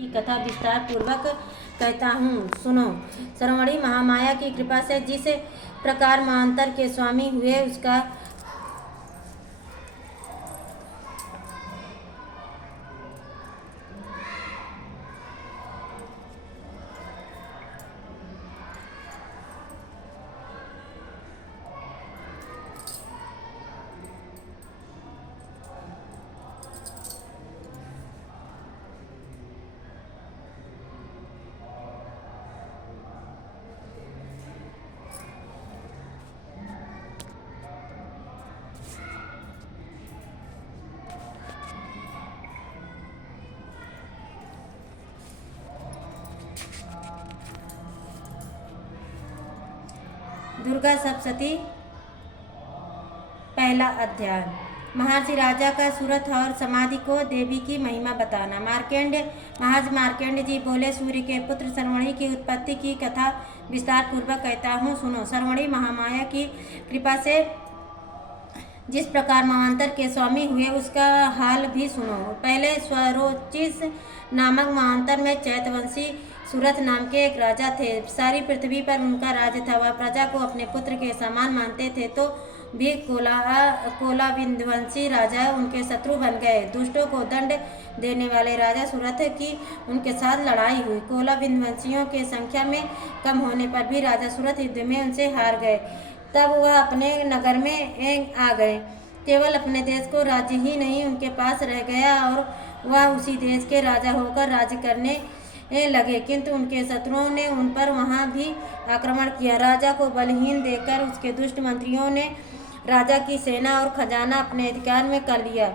की कथा विस्तार पूर्वक कहता हूँ, सुनो। श्रवणी महामाया की कृपा से जिस प्रकार महांतर के स्वामी हुए उसका दुर्गा सप्तशती। पहला अध्याय। महर्षि राजा का सूरत और समाधि को देवी की महिमा बताना। महर्षि मार्कंडेय जी बोले, सूर्य के पुत्र श्रवणी की उत्पत्ति की कथा विस्तार पूर्वक कहता हूँ, सुनो। श्रवणी महामाया की कृपा से जिस प्रकार महांतर के स्वामी हुए उसका हाल भी सुनो। पहले स्वरोचिस नामक महांतर में चैतवंशी सूरत नाम के एक राजा थे। सारी पृथ्वी पर उनका राज्य था। वह प्रजा को अपने पुत्र के समान मानते थे, तो भी कोलाविंदवंशी राजा उनके शत्रु बन गए। दुष्टों को दंड देने वाले राजा सूरत की उनके साथ लड़ाई हुई। कोलाविंदवंशियों के संख्या में कम होने पर भी राजा सूरत युद्ध में उनसे हार गए। तब वह अपने नगर में आ गए। केवल अपने देश को राज्य ही नहीं उनके पास रह गया और वह उसी देश के राजा होकर राज्य करने लगे, किंतु उनके शत्रुओं ने उन पर वहाँ भी आक्रमण किया। राजा को बलहीन देखकर उसके दुष्ट मंत्रियों ने राजा की सेना और खजाना अपने अधिकार में कर लिया।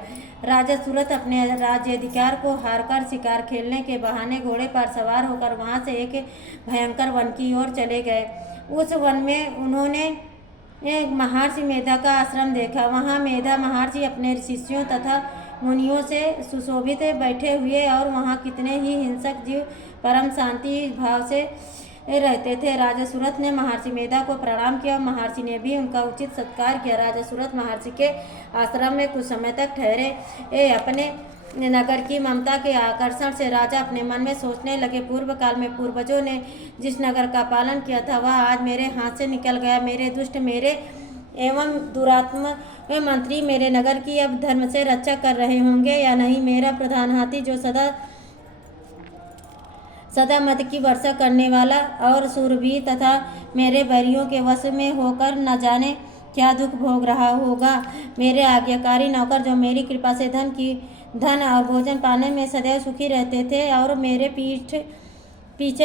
राजा सूरत अपने राज्याधिकार को हारकर शिकार खेलने के बहाने घोड़े पर सवार होकर वहाँ से एक भयंकर वन की ओर चले गए। उस वन में उन्होंने एक महर्षि मेधा का आश्रम देखा। वहाँ मेधा महर्षि अपने शिष्यों तथा मुनियों से सुशोभित बैठे हुए और वहाँ कितने ही हिंसक जीव परम शांति भाव से रहते थे। राजा सूरत ने महर्षि मेधा को प्रणाम किया। महर्षि ने भी उनका उचित सत्कार किया। राजा सूरत महर्षि के आश्रम में कुछ समय तक ठहरे। अपने नगर की ममता के आकर्षण से राजा अपने मन में सोचने लगे, पूर्व काल में पूर्वजों ने जिस नगर का पालन किया था वह आज मेरे हाथ से निकल गया। मेरे दुष्ट मेरे एवं दुरात्म मंत्री मेरे नगर की अब धर्म से रक्षा कर रहे होंगे या नहीं। मेरा प्रधान हाथी जो सदा मद की वर्षा करने वाला और सूरवीर तथा मेरे बैरियों के वश में होकर न जाने क्या दुख भोग रहा होगा। मेरे आज्ञाकारी नौकर जो मेरी कृपा से धन और भोजन पाने में सदैव सुखी रहते थे और मेरे पीछे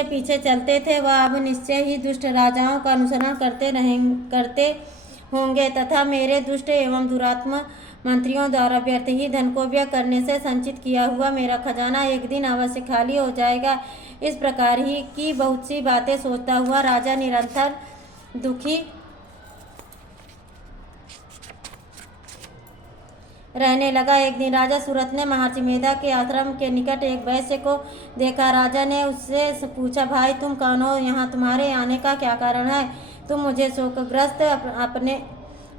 पीछे चलते थे, वह अब निश्चय ही दुष्ट राजाओं का अनुसरण करते होंगे तथा मेरे दुष्ट एवं दुरात्मा मंत्रियों द्वारा व्यर्थ ही धन को व्यय करने से संचित किया हुआ मेरा खजाना एक दिन अवश्य खाली हो जाएगा। इस प्रकार ही की बहुत सी बातें सोचता हुआ राजा निरंतर दुखी रहने लगा। एक दिन राजा सूरत ने महर्षि मेधा के आश्रम के निकट एक वैश्य को देखा। राजा ने उससे पूछा, भाई तुम कौन हो? यहाँ तुम्हारे आने का क्या कारण है? तुम मुझे शोकग्रस्त अपने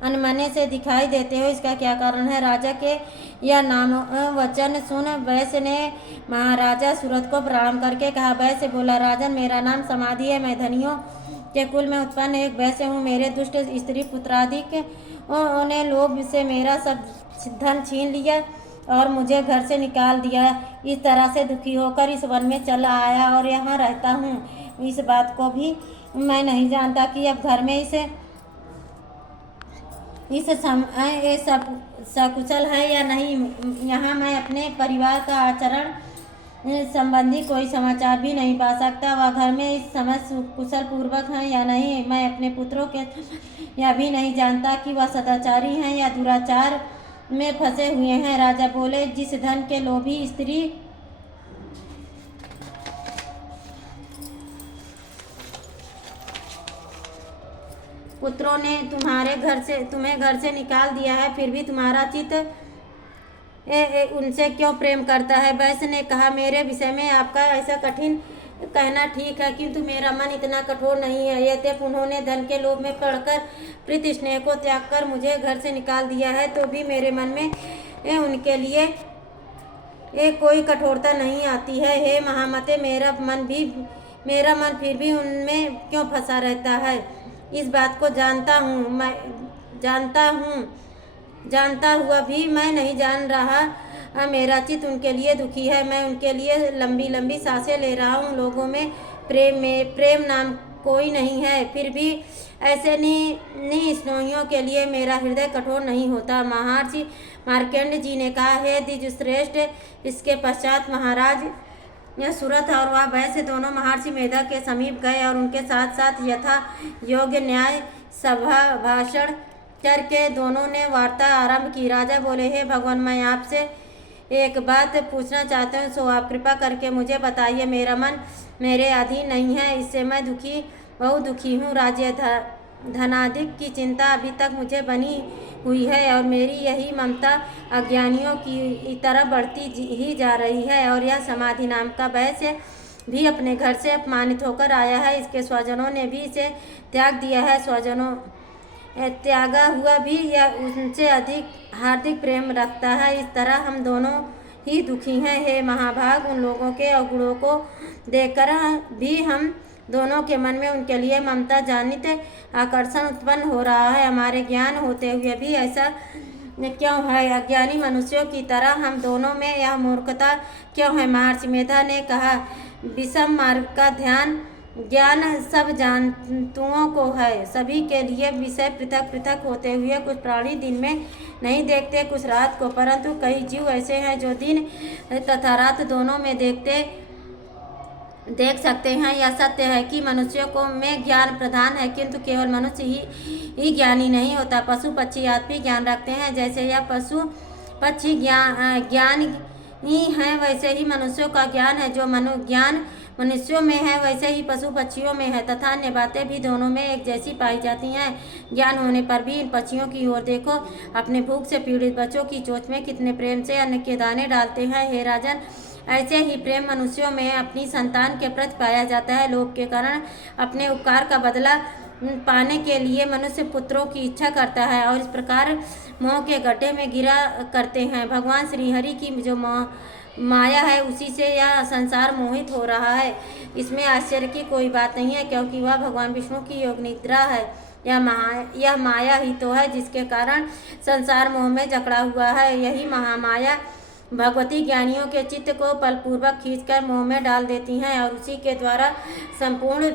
अनमने से दिखाई देते हो, इसका क्या कारण है? राजा के यह नाम वचन सुन वैश्य ने महाराजा सूरत को प्रणाम करके कहा। वैश्य बोला, राजन मेरा नाम समाधि है। मैं धनियों के कुल में उत्पन्न एक वैश्य हूँ। मेरे दुष्ट स्त्री पुत्रादिक ने लोभ से मेरा सब धन छीन लिया और मुझे घर से निकाल दिया। इस तरह से दुखी होकर इस वन में चला आया और यहाँ रहता हूँ। इस बात को भी मैं नहीं जानता कि अब घर में इस समय सब सकुशल है या नहीं। यहाँ मैं अपने परिवार का आचरण संबंधी कोई समाचार भी नहीं पा सकता। वह घर में इस समय कुशल पूर्वक हैं या नहीं। मैं अपने पुत्रों के यह भी नहीं जानता कि वह सदाचारी हैं या दुराचार में फंसे हुए हैं। राजा बोले, जिस धन के लोभी स्त्री पुत्रों ने तुम्हें घर से निकाल दिया है, फिर भी तुम्हारा चित्त उनसे क्यों प्रेम करता है? वैश्य ने कहा, मेरे विषय में आपका ऐसा कठिन कहना ठीक है, किंतु मेरा मन इतना कठोर नहीं है। यद्यपि उन्होंने धन के लोभ में पड़कर प्रीति स्नेह को त्याग कर मुझे घर से निकाल दिया है, तो भी मेरे मन में उनके लिए एक कोई कठोरता नहीं आती है। हे महामते, मेरा मन फिर भी उनमें क्यों फंसा रहता है? इस बात को जानता हुआ भी मैं नहीं जान रहा। मेरा चित्त उनके लिए दुखी है। मैं उनके लिए लंबी लंबी सांसें ले रहा हूँ। लोगों में प्रेम नाम कोई नहीं है। फिर भी ऐसे निस्नेहियों के लिए मेरा हृदय कठोर नहीं होता। महर्षि मार्कंडेय जी ने कहा, हे द्विज श्रेष्ठ। इसके पश्चात महाराज सुरथ और वह वैश्य दोनों महर्षि मेधा के समीप गए और उनके साथ साथ यथा योग्य न्याय सभा भाषण करके दोनों ने वार्ता आरंभ की। राजा बोले, हे भगवान, मैं आपसे एक बात पूछना चाहता हूँ, सो आप कृपा करके मुझे बताइए। मेरा मन मेरे अधीन नहीं है, इससे मैं बहुत दुखी हूँ। राज्य धनाधिक की चिंता अभी तक मुझे बनी हुई है और मेरी यही ममता अज्ञानियों की तरह बढ़ती ही जा रही है। और यह समाधि नाम का वैश्य भी अपने घर से अपमानित होकर आया है। इसके स्वजनों ने भी इसे त्याग दिया है। स्वजनों त्यागा हुआ भी यह उनसे अधिक हार्दिक प्रेम रखता है। इस तरह हम दोनों ही दुखी हैं। हे महाभाग, उन लोगों के अवगुणों को देखकर भी हम दोनों के मन में उनके लिए ममता जनित आकर्षण उत्पन्न हो रहा है। हमारे ज्ञान होते हुए भी ऐसा क्यों है? अज्ञानी मनुष्यों की तरह हम दोनों में यह मूर्खता क्यों है? महर्षि मेधा ने कहा, विषम मार्ग का ज्ञान सब जंतुओं को है। सभी के लिए विषय पृथक पृथक होते हुए कुछ प्राणी दिन में नहीं देखते, कुछ रात को, परंतु कई जीव ऐसे हैं जो दिन तथा रात दोनों में देख सकते हैं। यह सत्य है कि मनुष्यों को में ज्ञान प्रधान है, किंतु केवल मनुष्य ही ज्ञानी नहीं होता। पशु पक्षी आदि ज्ञान रखते हैं। जैसे यह पशु पक्षी ज्ञान ही है, वैसे ही मनुष्यों का ज्ञान है। जो ज्ञान मनुष्यों में है, वैसे ही पशु पक्षियों में है, तथा अन्य बातें भी दोनों में एक जैसी पाई जाती हैं। ज्ञान होने पर भी इन पक्षियों की ओर देखो, अपने भूख से पीड़ित बच्चों की चोंच में कितने प्रेम से अन्न के दाने डालते हैं। हे राजन, ऐसे ही प्रेम मनुष्यों में अपनी संतान के प्रति पाया जाता है। लोभ के कारण अपने उपकार का बदला पाने के लिए मनुष्य पुत्रों की इच्छा करता है और इस प्रकार मोह के गड्ढे में गिरा करते हैं। भगवान श्री हरि की जो माया है, उसी से यह संसार मोहित हो रहा है। इसमें आश्चर्य की कोई बात नहीं है, क्योंकि वह भगवान विष्णु की योग निद्रा है। यह माया ही तो है जिसके कारण संसार मोह में जकड़ा हुआ है। यही महामाया भगवती ज्ञानियों के चित्त को बलपूर्वक खींचकर मोह में डाल देती हैं और उसी के द्वारा संपूर्ण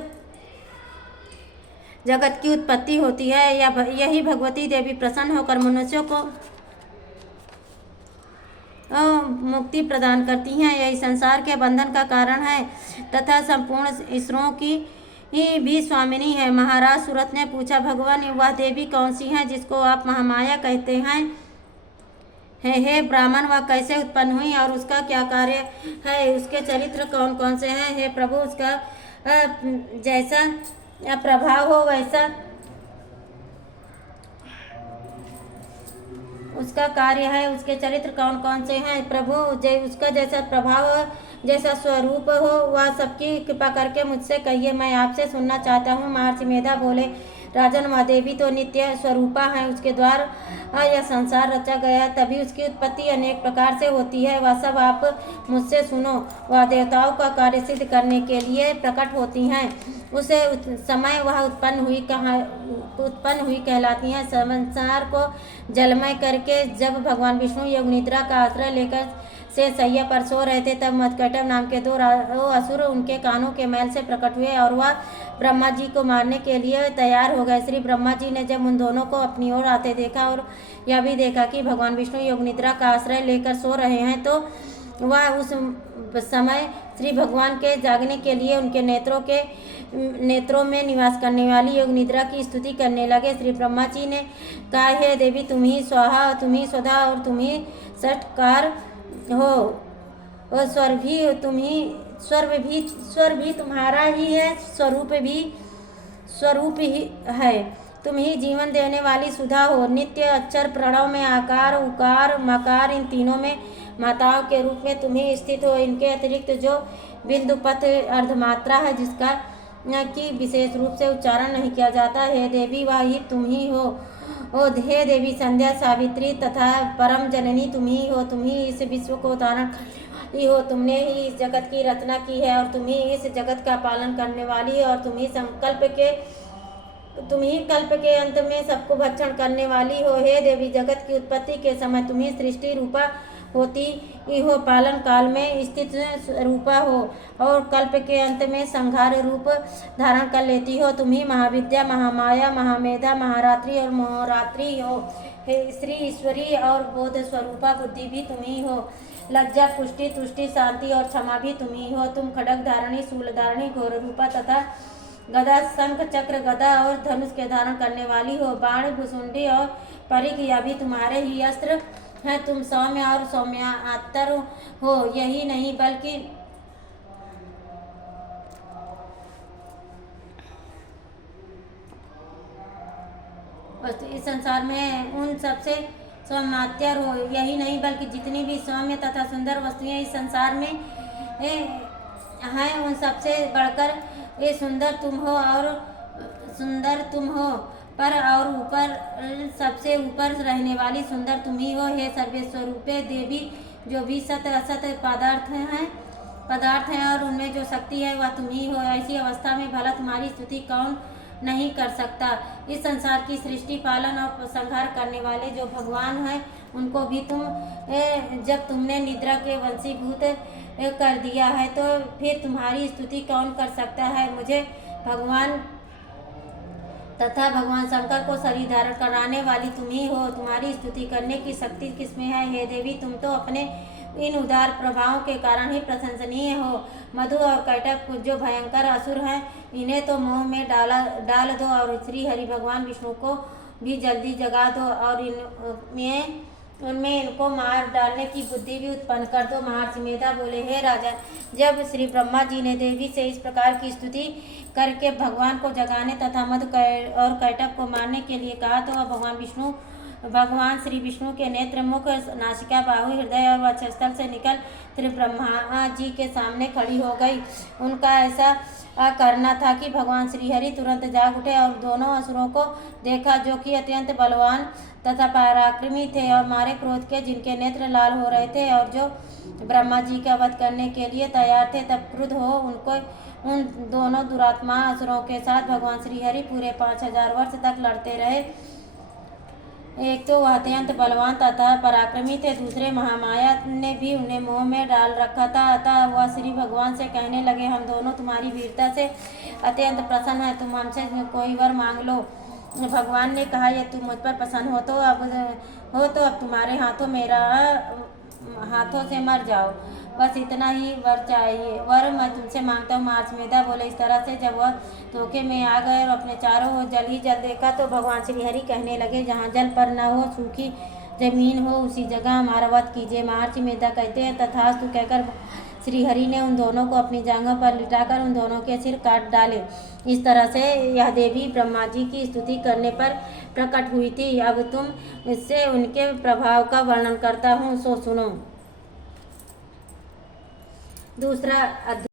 जगत की उत्पत्ति होती है। यही भगवती देवी प्रसन्न होकर मनुष्यों को मुक्ति प्रदान करती हैं। यही संसार के बंधन का कारण है तथा संपूर्ण ईश्वरों की भी स्वामिनी है। महाराज सुरथ ने पूछा, भगवान, वह देवी कौन सी है जिसको आप महामाया कहते हैं? हे ब्राह्मण, वह कैसे उत्पन्न हुई और उसका क्या कार्य है? उसके चरित्र कौन कौन से हैं? हे प्रभु, उसका जैसा प्रभाव हो वैसा उसका कार्य है। उसके चरित्र कौन कौन से हैं? प्रभु, उसका जैसा प्रभाव, जैसा स्वरूप हो, वह सबकी कृपा करके मुझसे कहिए, मैं आपसे सुनना चाहता हूँ। महर्षि मेधा बोले, राजन, वह देवी तो नित्य स्वरूपा है। उसके द्वारा यह संसार रचा गया, तभी उसकी उत्पत्ति अनेक प्रकार से होती है। वह सब आप मुझसे सुनो। वह देवताओं का कार्य सिद्ध करने के लिए प्रकट होती हैं। उसे समय वह उत्पन्न हुई कहलाती हैं। संसार को जलमय करके जब भगवान विष्णु योग निद्रा का आश्रय लेकर से सैया पर सो रहे थे, तब मधुकैटभ नाम के दो असुर उनके कानों के मैल से प्रकट हुए और वह ब्रह्मा जी को मारने के लिए तैयार हो गए। श्री ब्रह्मा जी ने जब उन दोनों को अपनी ओर आते देखा और यह भी देखा कि भगवान विष्णु योग निद्रा का आश्रय लेकर सो रहे हैं, तो वह उस समय श्री भगवान के जागने के लिए उनके नेत्रों में निवास करने वाली योग निद्रा की स्तुति करने लगे। श्री ब्रह्मा जी ने कहा, हे देवी, तुम ही स्वाहा, तुम ही स्वधा और तुम ही षटकार हो। और स्वर भी तुम्हारा ही है, स्वरूप ही है। तुम ही जीवन देने वाली सुधा हो। नित्य अक्षर प्रणव में आकार, उकार, मकार, इन तीनों में माताओं के रूप में तुम ही स्थित हो। इनके अतिरिक्त जो बिंदुपथ अर्धमात्रा है, जिसका कि विशेष रूप से उच्चारण नहीं किया जाता, हे देवी, वह ही तुम ही हो। हे देवी, संध्या, सावित्री तथा परम जननी तुम ही हो। तुम ही इस विश्व को धारण हो, तुमने ही इस जगत की रचना की है और तुम ही इस जगत का पालन करने वाली और तुम ही कल्प के अंत में सबको भक्षण करने वाली हो। हे देवी, जगत की उत्पत्ति के समय तुम ही सृष्टि रूपा होती हो, पालन काल में स्थित रूपा हो और कल्प के अंत में संहार रूप धारण कर लेती हो। तुम ही महाविद्या, महामाया, महामेधा, महारात्रि और मोहरात्रि हो। हे श्री ईश्वरी और बोध स्वरूपा बुद्धि भी तुम ही हो। लज्जा, पुष्टि, तुष्टि, शांति और क्षमा भी तुम ही हो। तुम खड्ग धारणी, शूल धारणी, घोर रूपा तथा गदा, शंख, चक्र, गदा और धनुष के धारण करने वाली हो। बाण, भुसुंडी और परिघ यह भी तुम्हारे ही अस्त्र हैं। तुम सौम्य और सौम्यात्तर हो। यही नहीं बल्कि इस संसार में उन सबसे सौम्यात्तर हो। यही नहीं बल्कि जितनी भी सौम्य तथा सुंदर वस्तुएं इस संसार में हैं, उन सबसे बढ़कर ये सुंदर तुम हो। पर और ऊपर, सबसे ऊपर रहने वाली सुंदर तुम ही हो। हे सर्वेस्वरूपे देवी, जो भी सत असत पदार्थ हैं और उनमें जो शक्ति है वह तुम ही हो। ऐसी अवस्था में भला तुम्हारी स्तुति कौन नहीं कर सकता। इस संसार की सृष्टि, पालन और संहार करने वाले जो भगवान हैं, उनको भी जब तुमने निद्रा के वंशीभूत कर दिया है तो फिर तुम्हारी स्तुति कौन कर सकता है। मुझे भगवान तथा भगवान शंकर को शरीर धारण कराने वाली तुम ही हो। तुम्हारी स्तुति करने की शक्ति किसमें है। हे देवी, तुम तो अपने इन उदार प्रभावों के कारण ही प्रशंसनीय हो। मधु और कैटभ जो भयंकर असुर हैं, इन्हें तो मोह में डाल दो और श्री हरि भगवान विष्णु को भी जल्दी जगा दो और उनमें इनको मार डालने की बुद्धि भी उत्पन्न कर दो। महर्षि मेधा बोले, हे राजा, जब श्री ब्रह्मा जी ने देवी से इस प्रकार की स्तुति करके भगवान को जगाने तथा मधु और कैटभ को मारने के लिए कहा तो भगवान श्री विष्णु के नेत्र, मुख, नासिका, बाहु, हृदय और वक्षस्थल से निकल श्री ब्रह्मा जी के सामने खड़ी हो गई। उनका ऐसा करना था कि भगवान श्री हरि तुरंत जाग उठे और दोनों असुरों को देखा, जो कि अत्यंत बलवान तथा पराक्रमी थे और मारे क्रोध के, जिनके नेत्र लाल हो रहे थे और जो ब्रह्मा जी का वध करने के लिए तैयार थे। तब क्रुद्ध हो उन दोनों दुरात्मा असुरों के साथ भगवान श्री हरि पूरे 5000 वर्ष तक लड़ते रहे। एक तो वह अत्यंत बलवान तथा पराक्रमी थे, दूसरे महामाया ने भी उन्हें मोह में डाल रखा था। अतः वह श्री भगवान से कहने लगे, हम दोनों तुम्हारी वीरता से अत्यंत प्रसन्न हैं, तुम हमसे कोई वर मांग लो। भगवान ने कहा, यदि तुम मुझ पर प्रसन्न हो तो अब तुम्हारे हाथों से मर जाओ, बस इतना ही वर चाहिए। वर मैं तुमसे मांगता हूँ। महर्षि मेधा बोले, इस तरह से जब वह धोखे में आ गए और अपने चारों ओर जल ही जल देखा तो भगवान श्री हरि कहने लगे, जहाँ जल पर न हो, सूखी जमीन हो, उसी जगह हमारा वध कीजिए। महर्षि मेधा कहते हैं, तथास्तु कहकर श्री हरि ने उन दोनों को अपनी जांघों पर लिटाकर उन दोनों के सिर काट डाले। इस तरह से यह देवी ब्रह्मा जी की स्तुति करने पर प्रकट हुई थी। अब तुम इससे उनके प्रभाव का वर्णन करता हूँ, सो सुनो। दूसरा